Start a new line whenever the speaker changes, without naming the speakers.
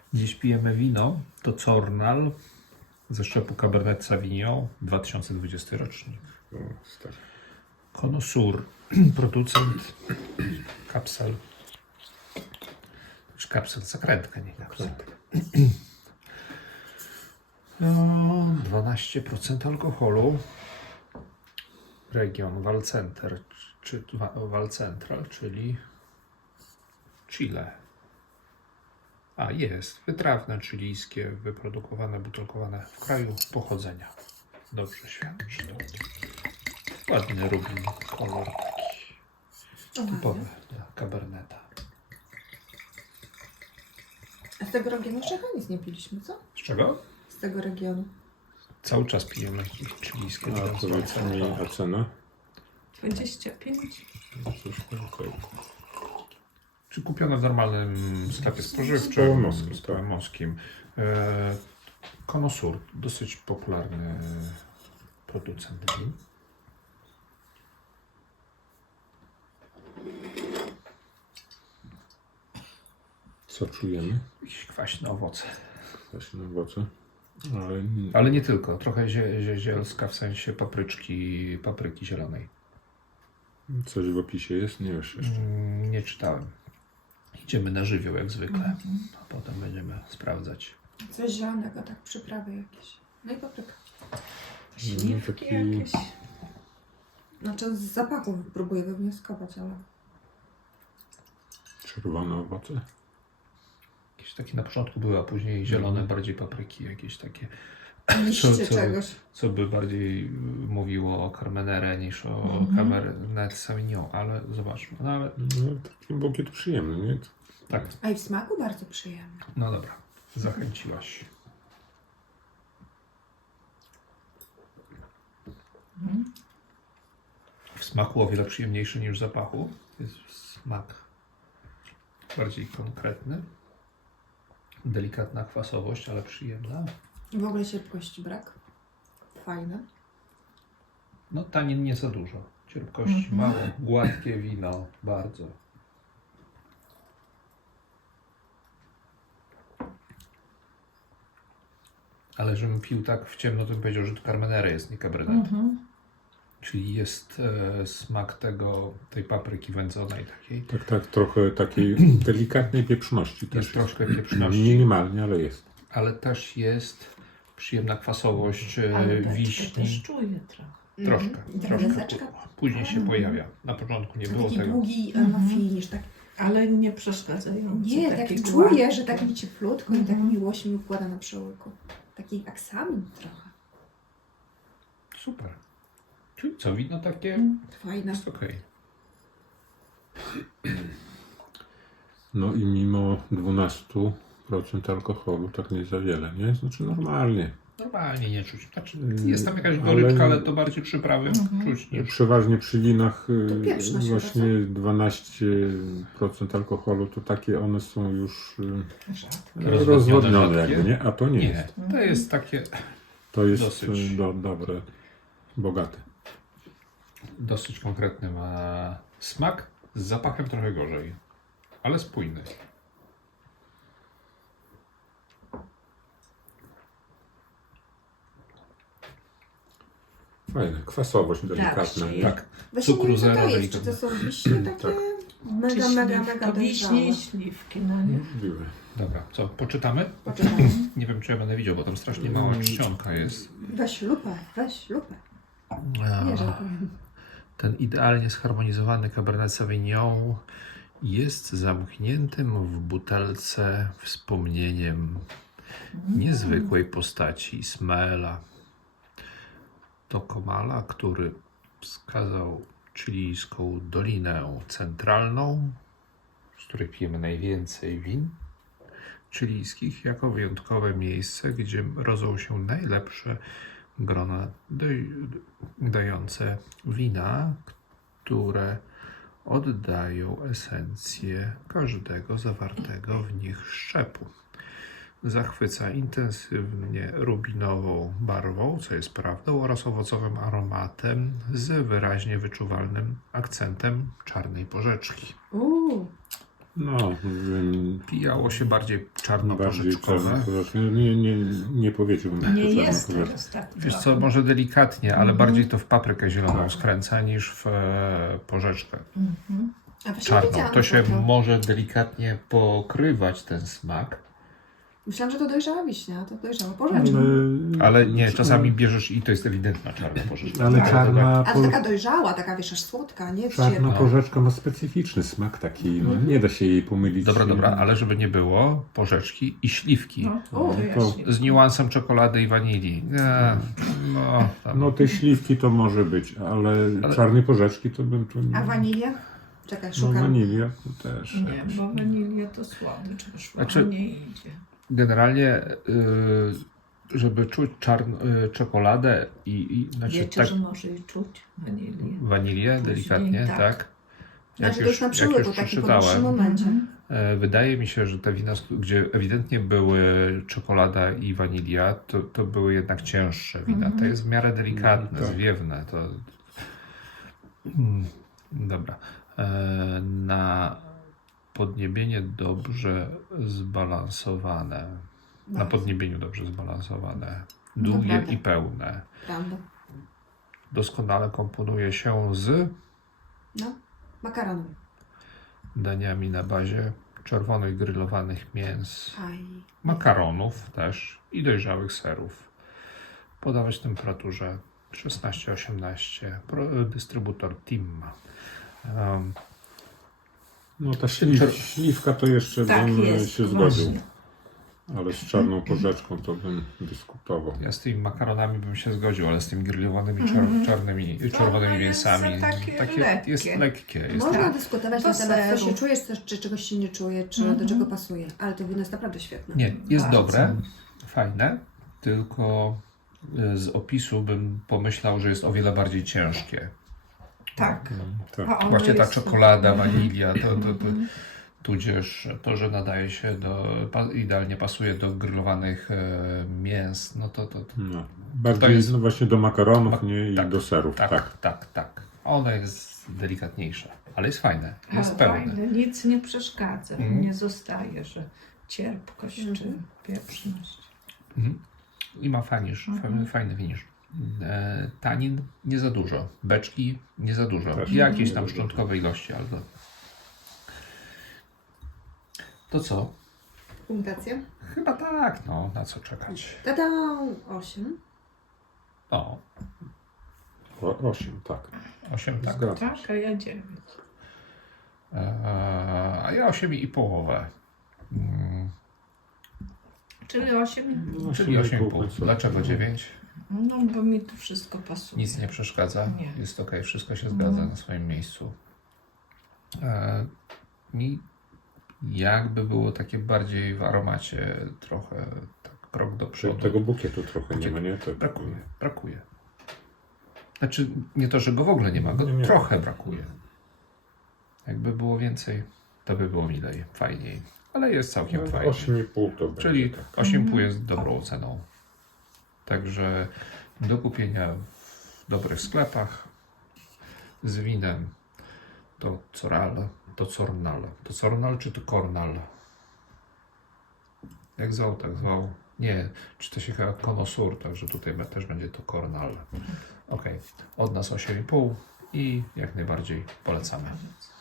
Dziś pijemy wino, to Cornal ze szczepu Cabernet Sauvignon, 2020 rocznik.
O, stary.
Connoisseur, producent kapsel. Już kapsel, zakrętka, nie kapsel. No, 12% alkoholu. Region Val Central, czyli Chile. A, jest. Wytrawne chilijskie, wyprodukowane, butelkowane w kraju pochodzenia. Dobrze świadczy to. Ładny rubin, kolor taki typowy dla Caberneta.
A z tego regionu jeszcze chyba nic nie piliśmy, co?
Z czego?
Z tego regionu.
Cały czas pijemy chilijskie.
A powiedz mi, a cena?
25.
Coś okej.
Czy kupione w normalnym sklepie spożywczym?
Moskim, tak.
Connoisseur, dosyć popularny producent win.
Co czujemy?
Jakieś kwaśne owoce.
Właśnie owoce. Ale
Ale nie tylko, trochę zielska, w sensie papryki zielonej.
coś w opisie jest? Nie wiesz jeszcze.
Nie czytałem. Idziemy na żywioł jak zwykle, a potem będziemy sprawdzać.
Coś zielonego, tak, przyprawy jakieś. No i papryka.
Śliwki
taki-
jakieś.
Znaczy z zapachu próbuję wywnioskować, ale...
Czerwone owoce?
Jakieś takie na początku były, a później zielone, bardziej papryki, jakieś takie,
Liście
co-
czegoś.
co by bardziej mówiło o Carmenere niż o Cabernet Sauvignon, ale zobaczmy. No, ale,
No, taki bukiet przyjemny, nie?
tak,
A i w smaku bardzo przyjemny.
no dobra, zachęciłaś. W smaku o wiele przyjemniejszy niż w zapachu. Jest smak bardziej konkretny. Delikatna kwasowość, ale przyjemna.
I w ogóle cierpkości brak. Fajne.
No tanin nie za dużo. Cierpkości mało. Gładkie wino, bardzo. Ale żebym pił tak w ciemno, to bym powiedział, że to Carmenere jest, nie Cabernet. Czyli jest smak tej papryki wędzonej takiej.
Tak, trochę takiej delikatnej pieprzności też
Jest troszkę pieprzności,
Minimalnie, ale jest.
ale też jest przyjemna kwasowość
Ale
wiśni.
też czuję trochę.
Troszkę,
I taka
troszkę.
deseczka.
Później się pojawia. Na początku nie było
Taki
tego.
długi no, finisz, tak.
Ale nie przeszkadzający.
Nie, tak
taki
czuję,
gładki.
że tak mi cieplutko i tak miło się mi układa na przełyku. Taki aksamin trochę.
Super. Czyli co, wino takie
Fajne.
jest okej.
No i mimo 12% alkoholu, tak nie za wiele, nie? Znaczy normalnie.
Normalnie nie czuć. Znaczy, jest tam jakaś
Ale-
goryczka, ale to bardziej przyprawy czuć niż...
Przeważnie przy winach
To pieprzno się
właśnie 12% alkoholu, to takie one są już
Rzadko.
rozwodnione
rzadkie?
jakby, nie? A to nie,
Nie,
jest.
to jest takie
To jest
Dosyć.
dobre, bogate.
dosyć konkretny ma smak, z zapachem trochę gorzej, ale spójny.
Fajne, kwasowość delikatna.
Tak,
nie?
Tak,
Właśnie
cukru
nie wiem, co
zero,
to jest. Czy to są wiśnie takie mega,
Czy
mega,
śliwka,
mega
wiśnie i
dojrzałe?
śliwki, no nie?
Możliwe.
Dobra, co, poczytamy?
Poczekaj.
Nie wiem, czy ja będę widział, bo tam strasznie mała czcionka jest.
Weź lupę, weź lupę. Nie żartuję.
Ten idealnie zharmonizowany Cabernet Sauvignon jest zamkniętym w butelce wspomnieniem niezwykłej postaci Ismaela Tocomala, który wskazał chilijską Dolinę Centralną, z której pijemy najwięcej win chilijskich, jako wyjątkowe miejsce, gdzie rodzą się najlepsze grona dające wina, które oddają esencję każdego zawartego w nich szczepu. Zachwyca intensywnie rubinową barwą, co jest prawdą, oraz owocowym aromatem z wyraźnie wyczuwalnym akcentem czarnej porzeczki.
No,
Pijało się bardziej
bardziej
czarno-porzeczkowe.
czarnoporzeczkowe. Nie powiedziałbym.
Nie
że
jest
czarnoporzeczkowe.
teraz tak.
Wiesz co,
trochę.
może delikatnie, ale bardziej to w paprykę zieloną
Tak.
skręca niż w porzeczkę
Mhm.
A właśnie
czarną.
wiedziałam
To się
o tym.
może delikatnie pokrywać ten smak,
Myślałam, że to dojrzała wiśnia, a to dojrzała porzeczka.
ale nie, czasami bierzesz i to jest ewidentna czarna porzeczka.
Ale
Tak,
czarna,
A to taka dojrzała, taka wiesz, aż słodka, nie
czarna
ciepła.
porzeczka ma specyficzny smak taki. No, nie da się jej pomylić.
Dobra, ale żeby nie było, porzeczki i śliwki.
No,
O,
to
to-
jaśnie.
Z niuansem czekolady i wanilii. Nie, no, tam.
No te śliwki to może być, ale
Ale-
czarne porzeczki to bym tu nie...
A wanilia? Czekaj,
No
szukam.
wanilia to też.
Nie, bo wanilia to słodycz wyszła,
Znaczy-
nie idzie.
Generalnie, żeby czuć czekoladę znaczy
Wiecie,
tak,
że może i czuć wanilię.
wanilię
Później
delikatnie,
tak.
tak?
Znaczy to już na przełyku, takim podwyższym momencie.
Wydaje mi się, że te wina, gdzie ewidentnie były czekolada i wanilia, to były jednak cięższe wina. To jest w miarę delikatne,
Tak.
zwiewne. To... Dobra. Na podniebienie dobrze zbalansowane. Na
Bardzo.
podniebieniu dobrze zbalansowane.
No
Długie
prawda.
i pełne.
Prawda.
Doskonale komponuje się z
No, makaron.
daniami na bazie czerwonych grillowanych mięs,
Aj.
makaronów też i dojrzałych serów. Podawać w temperaturze 16-18. Dystrybutor Tim.
No ta
Czer-
śliwka to jeszcze
Tak
bym
jest,
się zgodził.
właśnie.
Ale z czarną porzeczką to bym dyskutował.
Ja z tymi makaronami bym się zgodził, ale z tymi grillowanymi czerwonymi
jest
mięsami
takie lekkie.
jest lekkie. Jest
Można
tak.
dyskutować
Do
na temat, co
seru.
się czujesz, czy czegoś się nie czuje, czy do czego pasuje. Ale to wino jest naprawdę świetne.
Nie, jest
Bardzo.
dobre, fajne, tylko z opisu bym pomyślał, że jest o wiele bardziej ciężkie.
Tak.
Tak.
A ono
Właśnie ta
jest-
czekolada, wanilia, tudzież to, że nadaje się idealnie pasuje do grillowanych mięs, no to
No. Bardziej
jest-
no właśnie do makaronów, nie? I
tak,
do serów.
tak. A ono jest delikatniejsze, ale jest fajne,
Ale
jest pełne.
fajne, nic nie przeszkadza,
Mhm.
nie zostaje, że cierpkość czy pieprzność.
Mhm. I ma fajny finish. Tanin nie za dużo, beczki nie za dużo,
Też
jakieś
nie
tam
za dużo.
szczątkowe ilości, ale to co?
Punktacja?
Chyba tak, no, na co czekać.
Tada! 8.
O,
8, tak.
8 tak.
Zgadzam
Tak,
się.
a ja 9.
A ja 8,5.
Czyli 8.
Czyli 8,5.
powiedzmy.
Dlaczego 9?
No bo mi tu wszystko pasuje.
Nic nie przeszkadza.
Nie.
Jest ok, wszystko się zgadza na swoim miejscu. Mi jakby było takie bardziej w aromacie, trochę tak krok do przodu.
Tego bukietu trochę nie ma, nie? To
Brakuje. Znaczy, nie to, że go w ogóle nie ma, go
Nie.
trochę brakuje. Jakby było więcej, to by było milej, fajniej. Ale jest całkiem fajnie.
8,5 to będzie.
Czyli
tak.
8,5 jest dobrą ceną. Także do kupienia w dobrych sklepach z winem to Cornal. To Cornal czy to Cornal? Jak zwał, tak zwał. Nie, czy to się chyba Connoisseur, także tutaj też będzie to Cornal. Ok, od nas 8,5 i jak najbardziej polecamy.